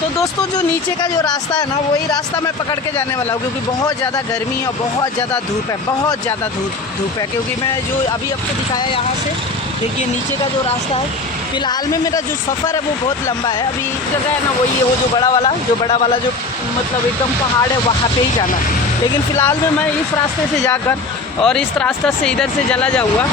तो दोस्तों जो नीचे का जो रास्ता है ना वही रास्ता मैं पकड़ के जाने वाला हूँ, क्योंकि बहुत ज़्यादा गर्मी है और बहुत ज़्यादा धूप है, बहुत ज़्यादा धूप है। क्योंकि मैं जो अभी आपको दिखाया यहाँ से देखिए नीचे का जो रास्ता है, फ़िलहाल में मेरा जो सफ़र है वो बहुत लंबा है। अभी जगह है ना वही है वो जो बड़ा वाला जो मतलब एकदम पहाड़ है वहाँ पे ही जाना है। लेकिन फ़िलहाल में मैं इस रास्ते से जाकर और इस रास्ता से इधर से चला जाऊँगा,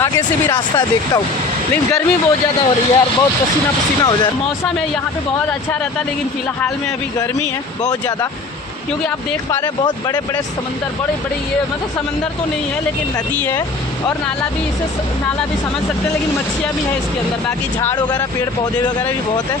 आगे से भी रास्ता देखता हूँ। लेकिन गर्मी बहुत ज़्यादा हो रही है यार, बहुत पसीना पसीना हो जाए। मौसम है यहाँ पे बहुत अच्छा रहता है, लेकिन फ़िलहाल में अभी गर्मी है बहुत ज़्यादा। क्योंकि आप देख पा रहे हैं बहुत बड़े बड़े समंदर, बड़े ये मतलब समंदर तो नहीं है लेकिन नदी है और नाला भी, इसे नाला भी समझ सकते हैं, लेकिन मच्छियाँ भी है इसके अंदर। बाकी झाड़ वगैरह पेड़ पौधे वगैरह भी बहुत है।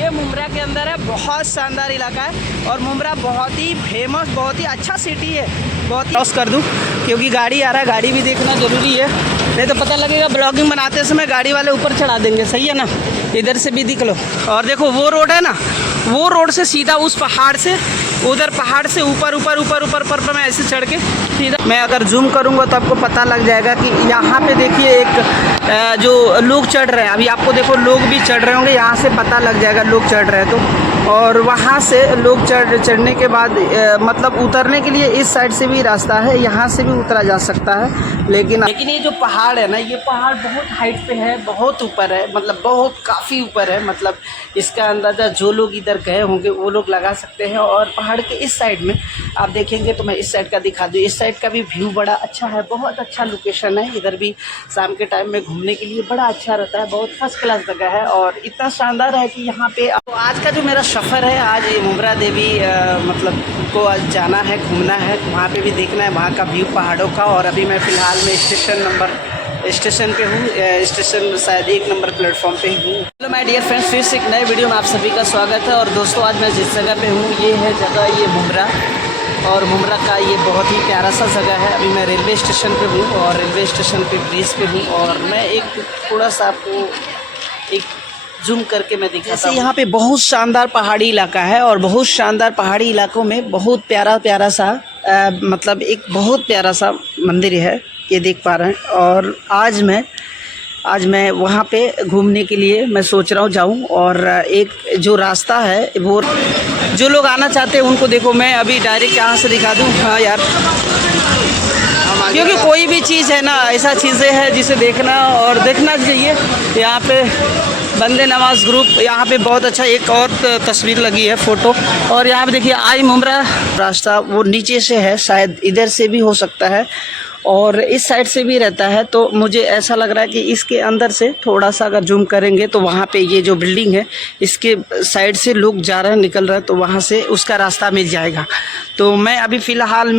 ये मुम्ब्रा के अंदर है, बहुत शानदार इलाका है और मुम्ब्रा बहुत ही फेमस, बहुत ही अच्छा सिटी है। बहुत क्रॉस कर दूँ क्योंकि गाड़ी आ रहा है, गाड़ी भी देखना ज़रूरी है, नहीं तो पता लगेगा ब्लॉगिंग बनाते समय गाड़ी वाले ऊपर चढ़ा देंगे। सही है ना, इधर से भी दिख लो। और देखो वो रोड है ना, वो रोड से सीधा उस पहाड़ से, उधर पहाड़ से ऊपर पर मैं ऐसे चढ़ के सीधा, मैं अगर जूम करूँगा तो आपको पता लग जाएगा कि यहाँ पे देखिए एक जो लोग चढ़ रहे हैं। अभी आपको देखो लोग भी चढ़ रहे होंगे, यहाँ से पता लग जाएगा लोग चढ़ रहे हैं तो। और वहाँ से लोग चढ़ने के बाद मतलब उतरने के लिए इस साइड से भी रास्ता है, यहाँ से भी उतरा जा सकता है। लेकिन ये जो पहाड़ है ना, ये पहाड़ बहुत हाइट पे है, बहुत ऊपर है, मतलब बहुत काफ़ी ऊपर है। मतलब इसका अंदाज़ा जो लोग इधर गए होंगे वो लोग लगा सकते हैं। और पहाड़ के इस साइड में आप देखेंगे तो मैं इस साइड का दिखा दूँ, इस साइड का भी व्यू बड़ा अच्छा है, बहुत अच्छा लोकेशन है। इधर भी शाम के टाइम में घूमने के लिए बड़ा अच्छा रहता है, बहुत फर्स्ट क्लास जगह है और इतना शानदार है कि यहाँ पे। तो आज का जो मेरा सफ़र है, आज मुम्ब्रा देवी मतलब को आज जाना है, घूमना है, वहाँ पे भी देखना है वहाँ का व्यू पहाड़ों का। और अभी मैं फ़िलहाल में स्टेशन पे हूँ, स्टेशन शायद 1 नंबर प्लेटफॉर्म पे ही हूँ। हेलो माय डियर फ्रेंड्स, फिर से एक नए वीडियो में आप सभी का स्वागत है। और दोस्तों आज मैं जिस जगह पे हूँ ये है जगह, ये मुम्ब्रा, और मुम्ब्रा का ये बहुत ही प्यारा सा जगह है। अभी मैं रेलवे स्टेशन पे हूँ और रेलवे स्टेशन पे ब्रिज पे हूँ। और मैं एक थोड़ा सा आपको एक जूम करके मैं दिखाता हूँ। यहाँ पे बहुत शानदार पहाड़ी इलाका है और बहुत शानदार पहाड़ी इलाकों में बहुत प्यारा सा मतलब एक बहुत प्यारा सा मंदिर है, ये देख पा रहे हैं। और आज मैं वहाँ पे घूमने के लिए मैं सोच रहा हूँ जाऊँ। और एक जो रास्ता है वो जो लोग आना चाहते हैं उनको देखो मैं अभी डायरेक्ट यहाँ से दिखा दूँ। हाँ यार, क्योंकि कोई भी चीज़ है ना, ऐसा चीज़ें हैं जिसे देखना और देखना चाहिए। यहाँ पे बंदे नवाज ग्रुप, यहाँ पे बहुत अच्छा एक और तस्वीर लगी है, फ़ोटो। और यहाँ पे देखिए आई मुम्ब्रा रास्ता वो नीचे से है, शायद इधर से भी हो सकता है और इस साइड से भी रहता है। तो मुझे ऐसा लग रहा है कि इसके अंदर से थोड़ा सा अगर जूम करेंगे तो वहाँ पे ये जो बिल्डिंग है इसके साइड से लोग जा रहे हैं, निकल रहे हैं, तो वहाँ से उसका रास्ता मिल जाएगा। तो मैं अभी फ़िलहाल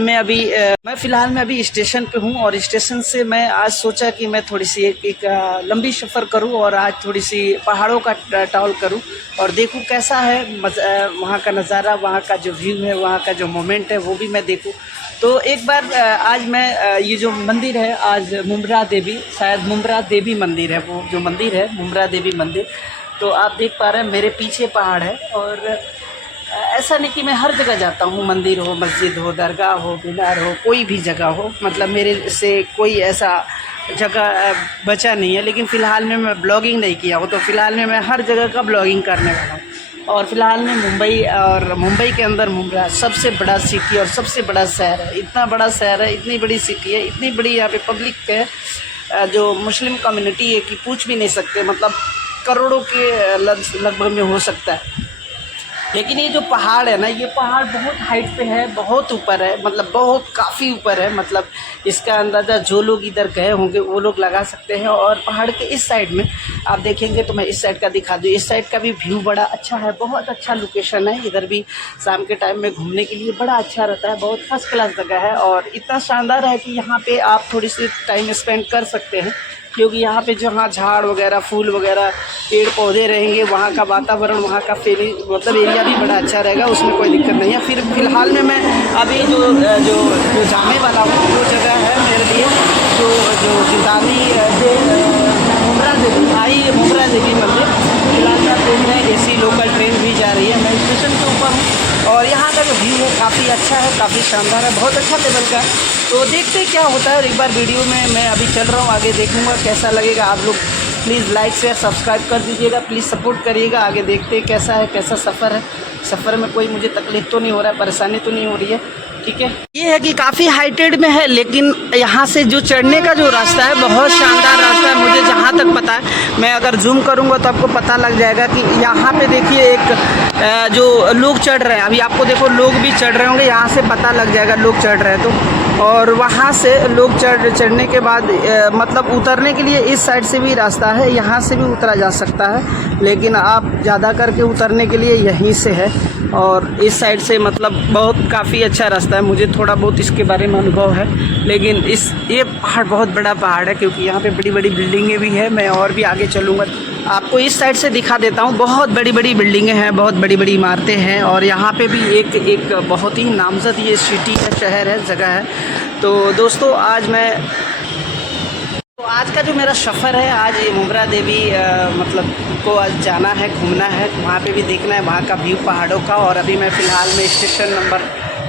में अभी स्टेशन पे हूँ और स्टेशन से मैं आज सोचा कि मैं थोड़ी सी एक लंबी सफ़र करूँ और आज थोड़ी सी पहाड़ों का टॉल करूँ और देखूँ कैसा है वहाँ का नज़ारा, वहाँ का जो व्यू है, वहाँ का जो मोमेंट है वो भी मैं देखूँ। तो एक बार आज मैं ये जो मंदिर है आज मुम्ब्रा देवी, शायद मुम्ब्रा देवी मंदिर है, वो जो मंदिर है मुम्ब्रा देवी मंदिर। तो आप देख पा रहे हैं मेरे पीछे पहाड़ है। और ऐसा नहीं कि मैं हर जगह जाता हूँ, मंदिर हो, मस्जिद हो, दरगाह हो, मीनार हो, कोई भी जगह हो, मतलब मेरे से कोई ऐसा जगह बचा नहीं है। लेकिन फ़िलहाल में मैं ब्लॉगिंग नहीं किया हूँ, तो फ़िलहाल में मैं हर जगह का ब्लॉगिंग करने वाला हूँ। और फ़िलहाल में मुंबई के अंदर मुम्ब्रा सबसे बड़ा सिटी और सबसे बड़ा शहर है। इतना बड़ा शहर है, इतनी बड़ी सिटी है, इतनी बड़ी यहाँ पे पब्लिक है, जो मुस्लिम कम्युनिटी है कि पूछ भी नहीं सकते, मतलब करोड़ों के लगभग में हो सकता है। लेकिन ये जो पहाड़ है ना, ये पहाड़ बहुत हाइट पे है, बहुत ऊपर है, मतलब बहुत काफ़ी ऊपर है। मतलब इसका अंदाज़ा जो लोग इधर गए होंगे वो लोग लगा सकते हैं। और पहाड़ के इस साइड में आप देखेंगे तो मैं इस साइड का दिखा दूँ, इस साइड का भी व्यू बड़ा अच्छा है, बहुत अच्छा लोकेशन है। इधर भी शाम के टाइम में घूमने के लिए बड़ा अच्छा रहता है, बहुत फर्स्ट क्लास जगह है और इतना शानदार है कि यहाँ पर आप थोड़ी सी टाइम स्पेंड कर सकते हैं। क्योंकि यहाँ पे जहाँ झाड़ वगैरह, फूल वगैरह, पेड़ पौधे रहेंगे, वहाँ का वातावरण, वहाँ का फीलिंग, मतलब एरिया भी बड़ा अच्छा रहेगा, उसमें कोई दिक्कत नहीं है। फ़िलहाल में मैं अभी जो जाने वाला हूँ वो जगह है मेरे लिए जो जितानी मुम्ब्रा देवी मंदिर। फिलहाल का ट्रेन है, AC लोकल ट्रेन भी जा रही है, मैं स्टेशन के ऊपर हूँ और यहाँ का जो व्यू है काफ़ी अच्छा है, काफ़ी शानदार है, बहुत अच्छा लेवल का है। तो देखते क्या होता है। और एक बार वीडियो में मैं अभी चल रहा हूँ, आगे देखूँगा कैसा लगेगा। आप लोग प्लीज़ लाइक शेयर सब्सक्राइब कर दीजिएगा, प्लीज़ सपोर्ट करिएगा। आगे देखते हैं कैसा है, कैसा सफ़र है। सफ़र में कोई मुझे तकलीफ़ तो नहीं हो रहा है, परेशानी तो नहीं हो रही है, ठीक है। ये है कि काफ़ी हाइटेड में है, लेकिन यहाँ से जो चढ़ने का जो रास्ता है बहुत शानदार रास्ता है। मुझे जहाँ तक पता है, मैं अगर जूम करूँगा तो आपको पता लग जाएगा कि यहाँ पे देखिए एक जो लोग चढ़ रहे हैं, अभी आपको देखो लोग भी चढ़ रहे होंगे, यहाँ से पता लग जाएगा लोग चढ़ रहे हैं तो। और वहाँ से लोग चढ़ने के बाद मतलब उतरने के लिए इस साइड से भी रास्ता है, यहाँ से भी उतरा जा सकता है, लेकिन आप ज़्यादा करके उतरने के लिए यहीं से है। और इस साइड से मतलब बहुत काफ़ी अच्छा रास्ता है। मुझे थोड़ा बहुत इसके बारे में अनुभव है, लेकिन ये पहाड़ बहुत बड़ा पहाड़ है, क्योंकि यहाँ पे बड़ी बड़ी बिल्डिंगें भी है। मैं और भी आगे चलूँगा आपको इस साइड से दिखा देता हूँ। बहुत बड़ी बड़ी बिल्डिंगें हैं, बहुत बड़ी बड़ी इमारतें हैं, और यहाँ पे भी एक बहुत ही नामजद ये सिटी है, शहर है, जगह है। तो दोस्तों आज का जो मेरा सफ़र है, आज ये मुम्ब्रा देवी मतलब को आज जाना है, घूमना है, वहाँ पे भी देखना है वहाँ का व्यू पहाड़ों का। और अभी मैं फ़िलहाल में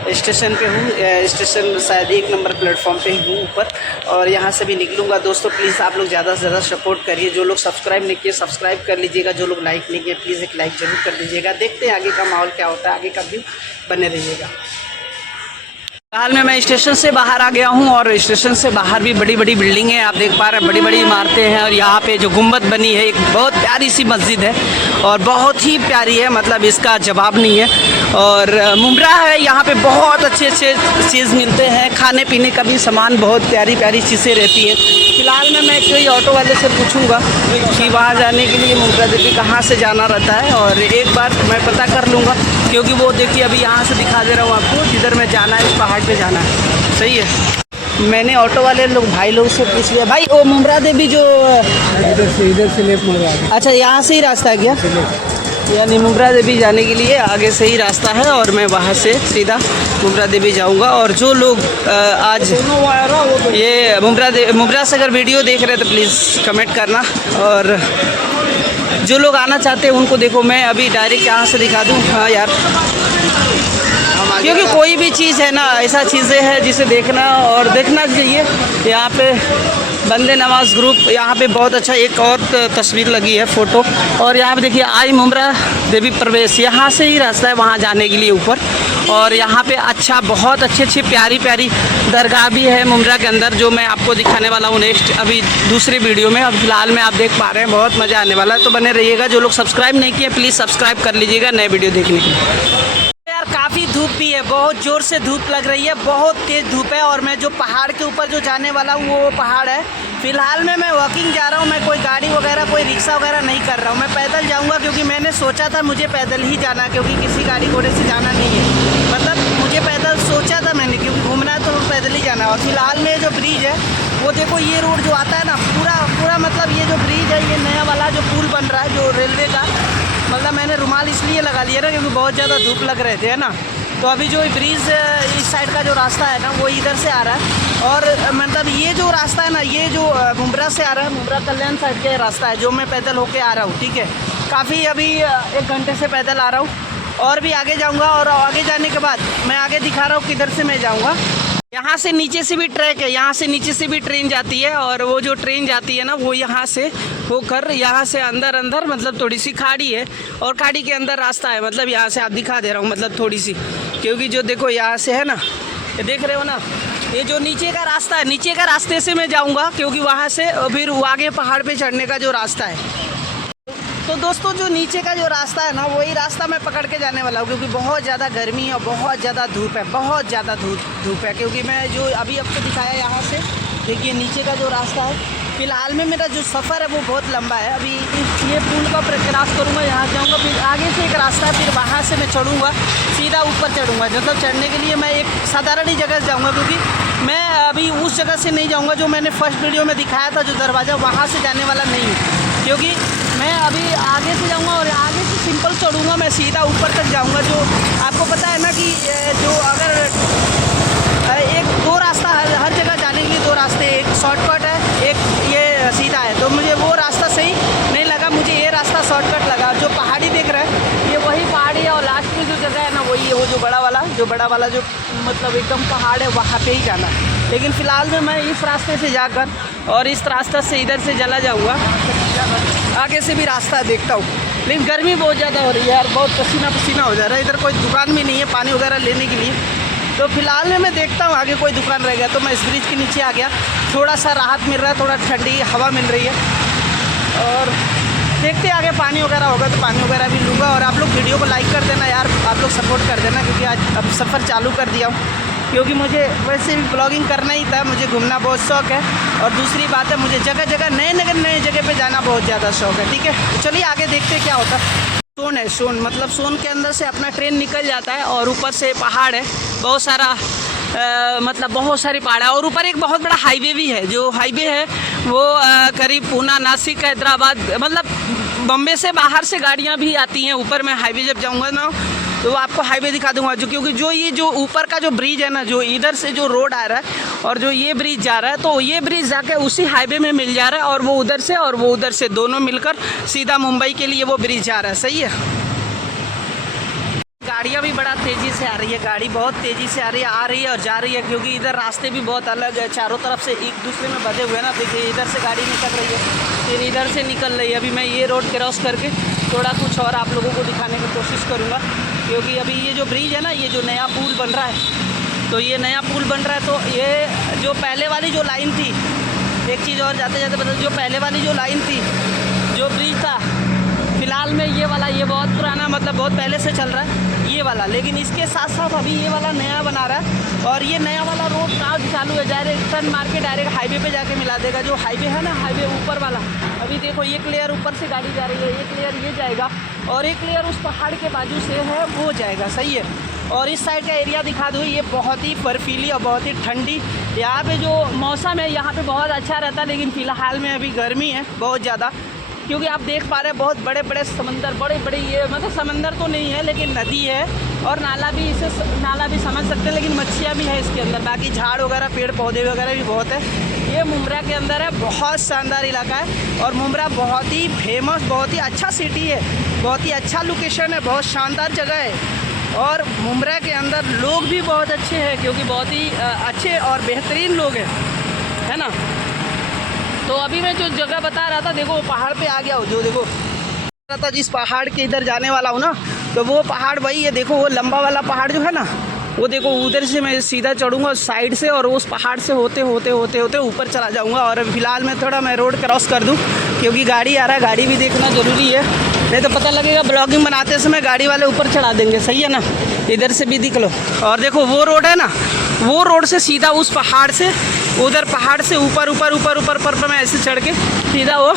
स्टेशन पे हूँ, स्टेशन शायद 1 नंबर प्लेटफॉर्म पे ही हूँ ऊपर, और यहाँ से भी निकलूँगा। दोस्तों प्लीज़ आप लोग ज़्यादा से ज़्यादा सपोर्ट करिए। जो लोग सब्सक्राइब नहीं किए सब्सक्राइब कर लीजिएगा, जो लोग लाइक नहीं किए प्लीज़ एक लाइक ज़रूर कर दीजिएगा। देखते हैं आगे का माहौल क्या होता है, आगे का व्यू बने रहिएगा। हाल में मैं स्टेशन से बाहर आ गया हूँ, और स्टेशन से बाहर भी बड़ी बड़ी बिल्डिंगें हैं, आप देख पा रहे हैं, बड़ी बड़ी इमारतें हैं। और यहाँ पे जो गुंबद बनी है, एक बहुत प्यारी सी मस्जिद है, और बहुत ही प्यारी है, मतलब इसका जवाब नहीं है। और मुम्ब्रा है, यहाँ पे बहुत अच्छे चीज़ मिलते हैं, खाने पीने का भी सामान, बहुत प्यारी प्यारी चीज़ें रहती हैं। फ़िलहाल में मैं कोई ऑटो वाले से पूछूंगा कि वहाँ जाने के लिए मुम्ब्रा देवी कहाँ से जाना रहता है, और एक बार मैं पता कर लूँगा, क्योंकि वो देखिए अभी यहाँ से दिखा दे रहा हूँ आपको, जिधर मैं जाना है इस पहाड़ पे जाना है। सही है, मैंने ऑटो वाले लोग भाई लोग से पूछ लिया, भाई वो मुम्ब्रा देवी जो इधर से लेफ्ट मुड़ रहा। अच्छा यहाँ से ही रास्ता है क्या? यानी मुम्ब्रा देवी जाने के लिए आगे से ही रास्ता है, और मैं वहाँ से सीधा मुम्ब्रा देवी जाऊँगा। और जो लोग आज ये मुम्ब्रा से अगर वीडियो देख रहे हैं तो प्लीज़ कमेंट करना, और जो लोग आना चाहते हैं उनको देखो मैं अभी डायरेक्ट यहाँ से दिखा दूँ। हाँ यार, क्योंकि कोई भी चीज़ है ना, ऐसा चीज़ें हैं जिसे देखना और देखना चाहिए। यहाँ पे बंदे नवाज ग्रुप, यहाँ पे बहुत अच्छा एक और तस्वीर लगी है, फ़ोटो। और यहाँ पे देखिए आई मुम्ब्रा देवी प्रवेश, यहाँ से ही रास्ता है वहाँ जाने के लिए ऊपर। और यहाँ पे अच्छा बहुत अच्छी प्यारी प्यारी दरगाह भी है मुम्ब्रा के अंदर, जो मैं आपको दिखाने वाला हूँ नेक्स्ट अभी दूसरी वीडियो में। अब फिलहाल में आप देख पा रहे हैं, बहुत मज़ा आने वाला है, तो बने रहिएगा। जो लोग सब्सक्राइब नहीं किए प्लीज़ सब्सक्राइब कर लीजिएगा नए वीडियो देखने के लिए। यार काफ़ी धूप भी है, बहुत ज़ोर से धूप लग रही है, बहुत तेज़ धूप है। और मैं जो पहाड़ के ऊपर जो जाने वाला हूँ वो पहाड़ है। फ़िलहाल में मैं वॉकिंग जा रहा हूँ, मैं कोई गाड़ी वगैरह कोई रिक्शा वगैरह नहीं कर रहा हूँ, मैं पैदल जाऊँगा, क्योंकि मैंने सोचा था मुझे पैदल ही जाना, क्योंकि किसी गाड़ी घोड़े से जाना नहीं है। मतलब मुझे पैदल सोचा था मैंने, क्योंकि घूमना है तो पैदल ही जाना है। और फिलहाल में जो ब्रिज है वो देखो, ये रोड जो आता है ना पूरा मतलब ये जो ब्रिज है, ये नया वाला जो पुल बन रहा है जो रेलवे का, मतलब मैंने रुमाल इसलिए लगा लिया ना क्योंकि बहुत ज़्यादा धूप लग रहे थे, है ना। तो अभी जो ब्रिज इस साइड का जो रास्ता है ना वो इधर से आ रहा है, और मतलब ये जो रास्ता है ना, ये जो मुम्ब्रा से आ रहा है, मुम्ब्रा कल्याण साइड का रास्ता है जो मैं पैदल होके आ रहा हूँ, ठीक है। काफ़ी अभी 1 घंटे से पैदल आ रहा हूँ, और भी आगे जाऊँगा, और आगे जाने के बाद मैं आगे दिखा रहा हूँ किधर से मैं जाऊँगा। यहाँ से नीचे से भी ट्रैक है, यहाँ से नीचे से भी ट्रेन जाती है, और वो जो ट्रेन जाती है ना वो यहाँ से होकर यहाँ से अंदर मतलब थोड़ी सी खाड़ी है, और खाड़ी के अंदर रास्ता है। मतलब यहाँ से आप दिखा दे रहा हूँ, मतलब थोड़ी सी, क्योंकि जो देखो यहाँ से है ना, ये देख रहे हो ना, ये जो नीचे का रास्ता है, नीचे का रास्ते से मैं जाऊँगा, क्योंकि वहाँ से फिर आगे पहाड़ पर चढ़ने का जो रास्ता है। तो दोस्तों जो नीचे का जो रास्ता है ना वही रास्ता मैं पकड़ के जाने वाला हूँ, क्योंकि बहुत ज़्यादा गर्मी है और बहुत ज़्यादा धूप है, बहुत ज़्यादा धूप है। क्योंकि मैं जो अभी आपको दिखाया यहाँ से देखिए नीचे का जो रास्ता है, फ़िलहाल में मेरा जो सफ़र है वो बहुत लंबा है। अभी ये पुल का क्रॉस करूँगा, यहाँ जाऊँगा, फिर आगे से एक रास्ता है, फिर वहाँ से मैं चढ़ूँगा, सीधा ऊपर चढ़ूँगा। मतलब चढ़ने के लिए मैं एक साधारण ही जगह से जाऊँगा, क्योंकि मैं अभी उस जगह से नहीं जाऊँगा जो मैंने फर्स्ट वीडियो में दिखाया था, जो दरवाज़ा, वहाँ से जाने वाला नहीं है। क्योंकि मैं अभी आगे से जाऊंगा, और आगे से सिंपल चढ़ूंगा, मैं सीधा ऊपर तक जाऊंगा। जो आपको पता है ना कि जो अगर एक 2 रास्ता हर जगह जाने के लिए 2 रास्ते, एक शॉर्टकट है, एक ये सीधा है। तो मुझे वो रास्ता सही नहीं लगा, मुझे ये रास्ता शॉर्टकट लगा। जो पहाड़ी देख रहे हैं ये वही पहाड़ी है, और लास्ट में जो जगह है ना वही है, वो जो बड़ा वाला जो मतलब एकदम पहाड़ है, वहाँ पे ही जाना है। लेकिन फ़िलहाल में मैं इस रास्ते से जाकर और इस रास्ते से इधर से चला जाऊँगा। आगे से भी रास्ता देखता हूँ, लेकिन गर्मी बहुत ज़्यादा हो रही है यार, बहुत पसीना पसीना हो जा रहा है। इधर कोई दुकान भी नहीं है पानी वगैरह लेने के लिए, तो फिलहाल में मैं देखता हूँ आगे कोई दुकान रह गया तो मैं इस ब्रिज के नीचे आ गया। थोड़ा सा राहत मिल रहा है, थोड़ा ठंडी हवा मिल रही है, और देखते आगे पानी वगैरह होगा तो पानी वगैरह भी लूँगा। और आप लोग वीडियो को लाइक कर देना यार, आप लोग सपोर्ट कर देना, क्योंकि आज अब सफ़र चालू कर दिया हूँ, क्योंकि मुझे वैसे भी ब्लॉगिंग करना ही था, मुझे घूमना बहुत शौक़ है। और दूसरी बात है, मुझे जगह जगह नए जगह पे जाना बहुत ज़्यादा शौक़ है। ठीक है, तो चलिए आगे देखते हैं क्या होता है। सोन है, सोन मतलब सोन के अंदर से अपना ट्रेन निकल जाता है, और ऊपर से पहाड़ है, बहुत सारा मतलब बहुत सारी पहाड़ है, और ऊपर एक बहुत बड़ा हाईवे भी है। जो हाईवे है वो करीब पूना, नासिक, हैदराबाद, मतलब बम्बे से बाहर से गाड़ियाँ भी आती हैं ऊपर। मैं हाईवे जब जाऊँगा ना तो आपको हाईवे दिखा दूंगा, जो क्योंकि जो ये जो ऊपर का जो ब्रिज है ना, जो इधर से जो रोड आ रहा है और जो ये ब्रिज जा रहा है, तो ये ब्रिज जाके उसी हाईवे में मिल जा रहा है, और वो उधर से और वो उधर से दोनों मिलकर सीधा मुंबई के लिए वो ब्रिज जा रहा है। सही है। गाड़ियाँ भी बड़ा तेज़ी से आ रही है, गाड़ी बहुत तेज़ी से आ रही है और जा रही है, क्योंकि इधर रास्ते भी बहुत अलग है, चारों तरफ से एक दूसरे में बधे हुए ना। देखिए इधर से गाड़ी निकल रही है, फिर इधर से निकल रही है। अभी मैं ये रोड क्रॉस करके थोड़ा कुछ और आप लोगों को दिखाने की कोशिश करूँगा, क्योंकि अभी ये जो ब्रिज है ना, ये जो नया पुल बन रहा है, तो ये नया पुल बन रहा है, तो ये जो पहले वाली जो लाइन थी, एक चीज़ और जाते जाते बता, जो पहले वाली जो लाइन थी, जो ब्रिज था, फिलहाल में ये वाला, ये बहुत पुराना, मतलब बहुत पहले से चल रहा है ये वाला, लेकिन इसके साथ साथ अभी ये वाला नया बना रहा है, और ये नया वाला रोड काम चालू है, डायरेक्ट टर्न मार के डायरेक्ट हाईवे पे जाके मिला देगा। जो हाईवे है ना, हाईवे ऊपर वाला, अभी देखो एक लेयर ऊपर से गाड़ी जा रही है, एक लेयर ये जाएगा, और एक लेयर उस पहाड़ के बाजू से है वो जाएगा। सही है। और इस साइड का एरिया दिखा दूँ, ये बहुत ही बर्फीली और बहुत ही ठंडी, यहाँ पे जो मौसम है यहाँ पे बहुत अच्छा रहता है, लेकिन फ़िलहाल में अभी गर्मी है बहुत ज़्यादा, क्योंकि आप देख पा रहे हैं बहुत बड़े बड़े समंदर, बड़े बड़े, ये मतलब समंदर तो नहीं है लेकिन नदी है, और नाला भी, इसे नाला भी समझ सकते हैं, लेकिन मच्छियाँ भी है इसके अंदर। बाकी झाड़ वगैरह, पेड़ पौधे वगैरह भी बहुत है। ये मुंब्रा के अंदर है, बहुत शानदार इलाका है, और मुंब्रा बहुत ही फेमस, बहुत ही अच्छा सिटी है, बहुत ही अच्छा लोकेशन है, बहुत शानदार जगह है। और मुंब्रा के अंदर लोग भी बहुत अच्छे हैं, क्योंकि बहुत ही अच्छे और बेहतरीन लोग हैं, है ना। तो अभी मैं जो जगह बता रहा था, देखो पहाड़ पे आ गया हो, जो देखो रहा था, जिस पहाड़ के इधर जाने वाला हूँ ना, तो वो पहाड़ वही है। देखो वो लंबा वाला पहाड़ जो है ना, वो देखो उधर से मैं सीधा चढ़ूँगा साइड से, और उस पहाड़ से होते होते होते होते ऊपर चला जाऊँगा। और फिलहाल मैं थोड़ा मैं रोड क्रॉस कर दूँ, क्योंकि गाड़ी आ रहा है, गाड़ी भी देखना ज़रूरी है, नहीं तो पता लगेगा ब्लॉगिंग बनाते समय गाड़ी वाले ऊपर चढ़ा देंगे। सही है ना। इधर से भी दिख लो, और देखो वो रोड है ना, वो रोड से सीधा उस पहाड़ से, उधर पहाड़ से ऊपर ऊपर ऊपर ऊपर पर मैं ऐसे चढ़ के सीधा वो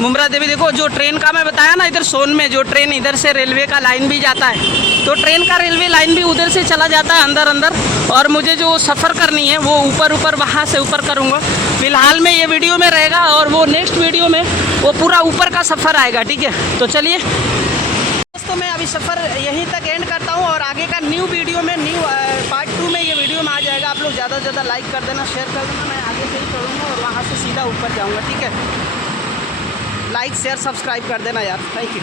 मुंब्रा देवी। देखो जो ट्रेन का मैं बताया ना, इधर सोन में जो ट्रेन, इधर से रेलवे का लाइन भी जाता है, तो ट्रेन का रेलवे लाइन भी उधर से चला जाता है अंदर अंदर, और मुझे जो सफ़र करनी है वो ऊपर ऊपर वहाँ से ऊपर करूँगा। फ़िलहाल में ये वीडियो में रहेगा, और वो नेक्स्ट वीडियो में वो पूरा ऊपर का सफ़र आएगा। ठीक है, तो चलिए दोस्तों, मैं अभी सफ़र यहीं तक एंड करता हूँ, और आगे का न्यू वीडियो में, न्यू पार्ट 2 में ये वीडियो में आ जाएगा। आप लोग ज़्यादा से ज़्यादा लाइक कर देना, शेयर कर देना, मैं आगे से ही चढ़ूँगा और वहाँ से सीधा ऊपर जाऊँगा। ठीक है, लाइक शेयर सब्सक्राइब कर देना यार, थैंक यू।